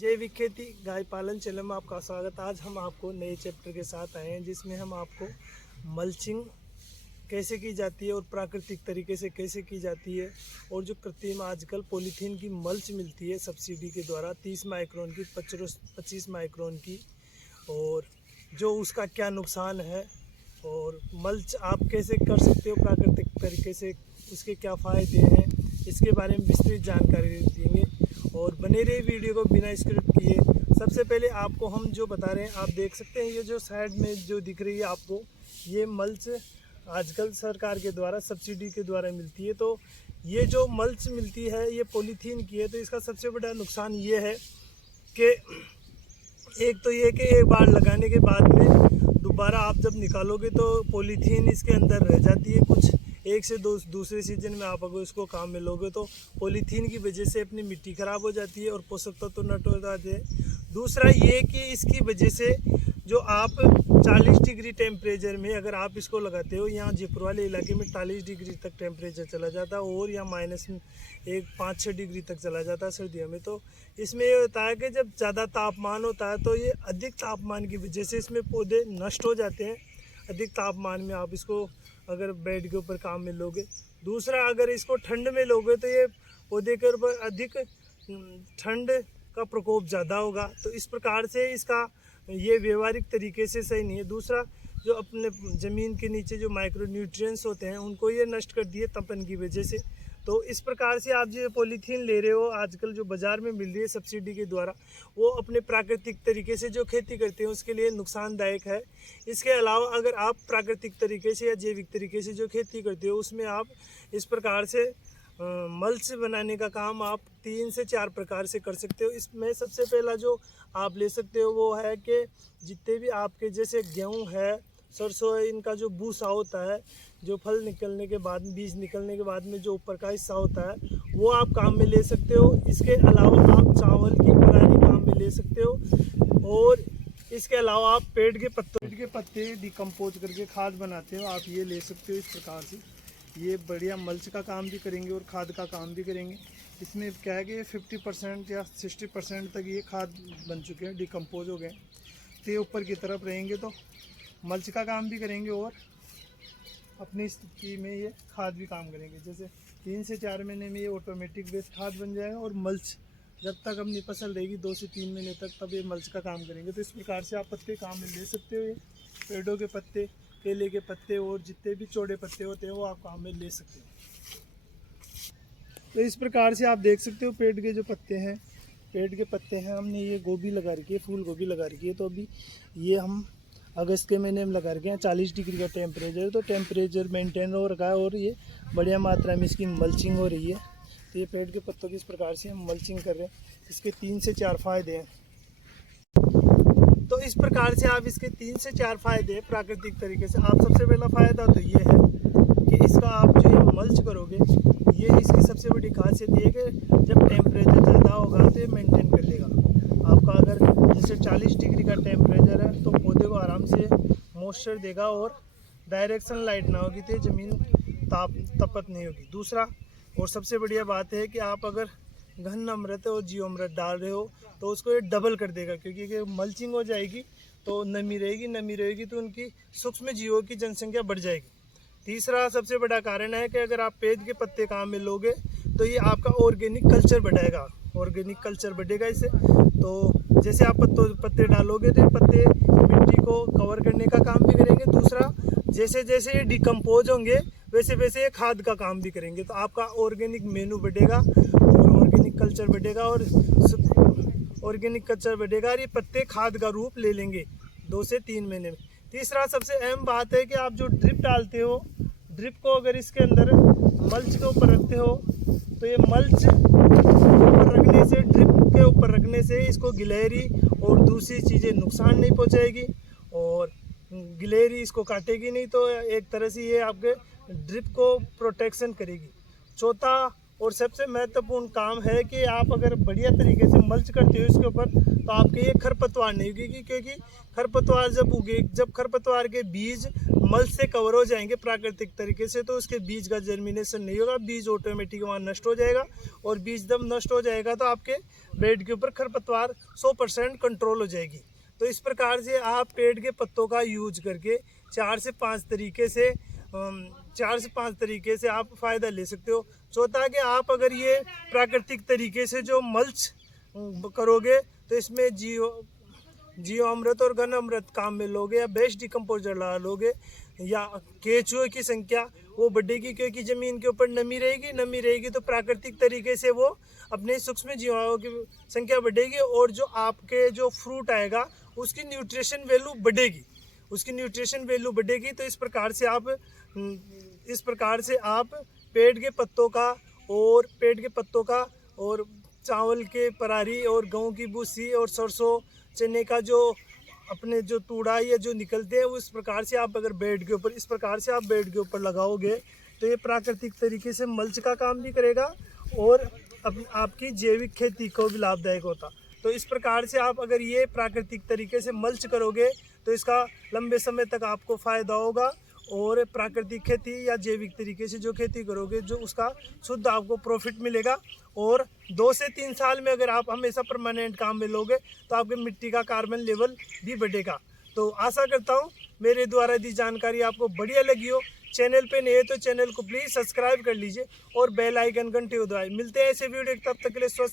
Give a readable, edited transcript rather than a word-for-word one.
जैविक खेती गाय पालन चैनल में आपका स्वागत। आज हम आपको नए चैप्टर के साथ आए हैं जिसमें हम आपको मल्चिंग कैसे की जाती है और प्राकृतिक तरीके से कैसे की जाती है, और जो कृत्रिम आजकल पॉलीथीन की मल्च मिलती है सब्सिडी के द्वारा 30 माइक्रोन की, 25 माइक्रोन की, और जो उसका क्या नुकसान है और मल्च आप कैसे कर सकते हो प्राकृतिक तरीके से, उसके क्या फ़ायदे हैं, इसके बारे में विस्तृत जानकारी देंगे। और बने रहे वीडियो को बिना स्क्रिप्ट किए। सबसे पहले आपको हम जो बता रहे हैं, आप देख सकते हैं ये जो साइड में जो दिख रही है आपको, ये मल्च आजकल सरकार के द्वारा सब्सिडी के द्वारा मिलती है। तो ये जो मल्च मिलती है ये पॉलीथीन की है। तो इसका सबसे बड़ा नुकसान ये है कि एक तो ये कि एक बार लगाने के बाद में दोबारा आप जब निकालोगे तो पॉलीथीन इसके अंदर रह जाती है। कुछ एक से दूसरे सीजन में आप अगर इसको काम में लोगे तो पॉलीथीन की वजह से अपनी मिट्टी ख़राब हो जाती है और पोषक तत्व नष्ट हो जाते हैं। दूसरा ये कि इसकी वजह से जो आप 40 डिग्री टेम्परेचर में अगर आप इसको लगाते हो, यहाँ जयपुर वाले इलाके में 40 डिग्री तक टेम्परेचर चला जाता है और यहाँ -5-6 डिग्री तक चला जाता है सर्दियों में। तो इसमें ये होता है कि जब ज़्यादा तापमान होता है तो ये अधिक तापमान की वजह से इसमें पौधे नष्ट हो जाते हैं। अधिक तापमान में आप इसको अगर बेड के ऊपर काम में लोगे। दूसरा, अगर इसको ठंड में लोगे तो ये पौधे के ऊपर अधिक ठंड का प्रकोप ज़्यादा होगा। तो इस प्रकार से इसका ये व्यवहारिक तरीके से सही नहीं है। दूसरा, जो अपने ज़मीन के नीचे जो माइक्रो न्यूट्रिएंट्स होते हैं उनको ये नष्ट कर दिए तपन की वजह से। तो इस प्रकार से आप जो पॉलीथीन ले रहे हो आजकल जो बाज़ार में मिल रही है सब्सिडी के द्वारा, वो अपने प्राकृतिक तरीके से जो खेती करते हैं उसके लिए नुकसानदायक है। इसके अलावा अगर आप प्राकृतिक तरीके से या जैविक तरीके से जो खेती करते हो उसमें आप इस प्रकार से मल्च बनाने का काम आप 3 से 4 प्रकार से कर सकते हो। इसमें सबसे पहला जो आप ले सकते हो वो है कि जितने भी आपके जैसे गेहूँ है, सरसों है, इनका जो भूसा होता है, जो फल निकलने के बाद, बीज निकलने के बाद में जो ऊपर का हिस्सा होता है वो आप काम में ले सकते हो। इसके अलावा आप चावल की पराली काम में ले सकते हो, और इसके अलावा आप पेड़ के पत्ते डिकम्पोज करके खाद बनाते हो, आप ये ले सकते हो। इस प्रकार से ये बढ़िया मल्च का काम भी करेंगे और खाद का काम भी करेंगे। इसमें क्या है कि 50% या 60% तक ये खाद बन चुके हैं, डिकम्पोज हो गए। तो ये ऊपर की तरफ रहेंगे तो मल्च का काम भी करेंगे और अपनी स्थिति में ये खाद भी काम करेंगे। जैसे 3 से 4 महीने में ये ऑटोमेटिक बेस्ड खाद बन जाएगा, और मल्च जब तक अपनी फसल रहेगी 2 से 3 महीने तक, तब ये मल्च का काम करेंगे। तो इस प्रकार से आप पत्ते काम में ले सकते हो। ये पेड़ों के पत्ते, केले के पत्ते और जितने भी चौड़े पत्ते होते हैं वो आप काम में ले सकते हो। तो इस प्रकार से आप देख सकते हो पेड़ के जो पत्ते हैं, पेड़ के पत्ते हैं। हमने ये गोभी लगा रखी है, फूल गोभी लगा रखी है। तो अभी ये हम अगस्त के महीने में लगा रखे हैं। 40 डिग्री का टेम्परेचर, तो टेम्परेचर मेंटेन हो रखा है और ये बढ़िया मात्रा में इसकी मल्चिंग हो रही है। तो ये पेड़ के पत्तों की इस प्रकार से हम मल्चिंग कर रहे हैं। इसके 3 से 4 फायदे हैं। तो इस प्रकार से आप इसके 3 से 4 फायदे हैं प्राकृतिक तरीके से। आप सबसे पहला फ़ायदा तो ये है कि इसका आप जो ये मल्च करोगे, ये इसकी सबसे बड़ी खासियत ये है कि जब टेम्परेचर ज़्यादा होगा तो ये मेंटेन कर लेगा आपका। अगर जैसे 40 डिग्री का टेम्परेचर है तो पौधे को आराम से मॉइस्चर देगा, और डायरेक्ट सनलाइट ना होगी तो ज़मीन तपत नहीं होगी। दूसरा और सबसे बढ़िया बात है कि आप अगर घन अमृत और जीवामृत डाल रहे हो तो उसको ये डबल कर देगा, क्योंकि मल्चिंग हो जाएगी तो नमी रहेगी तो उनकी सूक्ष्म जीवों की जनसंख्या बढ़ जाएगी। तीसरा सबसे बड़ा कारण है कि अगर आप पेड़ के पत्ते काम में लोगे तो ये आपका ऑर्गेनिक कल्चर बढ़ेगा इससे। तो जैसे आप पत्ते डालोगे तो ये पत्ते मिट्टी को कवर करने का काम भी करेंगे। दूसरा, जैसे जैसे ये डिकम्पोज होंगे वैसे वैसे ये खाद का काम भी करेंगे। तो आपका ऑर्गेनिक मेनू बढ़ेगा और ऑर्गेनिक कल्चर बढ़ेगा, और ये पत्ते खाद का रूप ले लेंगे 2 से 3 महीने में। तीसरा सबसे अहम बात है कि आप जो ड्रिप डालते हो, ड्रिप को अगर इसके अंदर मल्च के ऊपर रखते हो तो ये मल्च ड्रिप के ऊपर रखने से इसको गिलहरी और दूसरी चीज़ें नुकसान नहीं पहुंचाएगी, और गिलहरी इसको काटेगी नहीं। तो एक तरह से ये आपके ड्रिप को प्रोटेक्शन करेगी। चौथा और सबसे महत्वपूर्ण काम है कि आप अगर बढ़िया तरीके से मल्च करते हो इसके ऊपर तो आपके ये खरपतवार नहीं उगेगी, क्योंकि खरपतवार जब खरपतवार के बीज मल्च से कवर हो जाएंगे प्राकृतिक तरीके से तो उसके बीज का जर्मिनेशन नहीं होगा, बीज ऑटोमेटिक वहाँ नष्ट हो जाएगा। और बीज जब नष्ट हो जाएगा तो आपके बेड के ऊपर खरपतवार 100% कंट्रोल हो जाएगी। तो इस प्रकार से आप पेड़ के पत्तों का यूज करके 4 से 5 तरीके से आप फ़ायदा ले सकते हो। चौथा कि आप अगर ये प्राकृतिक तरीके से जो मल्च करोगे तो इसमें जीव अमृत और घन अमृत काम में लोगे या बेस्ट डिकम्पोजर लगा लोगे या केचुए की संख्या वो बढ़ेगी, क्योंकि ज़मीन के ऊपर नमी रहेगी तो प्राकृतिक तरीके से वो अपने सूक्ष्म जीवाणुओं की संख्या बढ़ेगी और जो आपके जो फ्रूट आएगा उसकी न्यूट्रिशन वैल्यू बढ़ेगी। तो इस प्रकार से आप पेड़ के पत्तों का और चावल के परारी और गेहूं की भूसी और सरसों चने का जो अपने जो तूड़ा या जो निकलते हैं उस प्रकार से आप अगर बेड के ऊपर लगाओगे तो ये प्राकृतिक तरीके से मल्च का काम भी करेगा और आपकी जैविक खेती को भी लाभदायक होता। तो इस प्रकार से आप अगर ये प्राकृतिक तरीके से मल्च करोगे तो इसका लंबे समय तक आपको फ़ायदा होगा और प्राकृतिक खेती या जैविक तरीके से जो खेती करोगे जो उसका शुद्ध आपको प्रॉफिट मिलेगा। और 2 से 3 साल में अगर आप हमेशा परमानेंट काम में लोगे तो आपके मिट्टी का कार्बन लेवल भी बढ़ेगा। तो आशा करता हूँ मेरे द्वारा दी जानकारी आपको बढ़िया लगी हो। चैनल पे नए तो चैनल को प्लीज़ सब्सक्राइब कर लीजिए और बेल आइकन घंटी दबाएं। मिलते हैं ऐसे वीडियो, तब तक के लिए स्वस्थ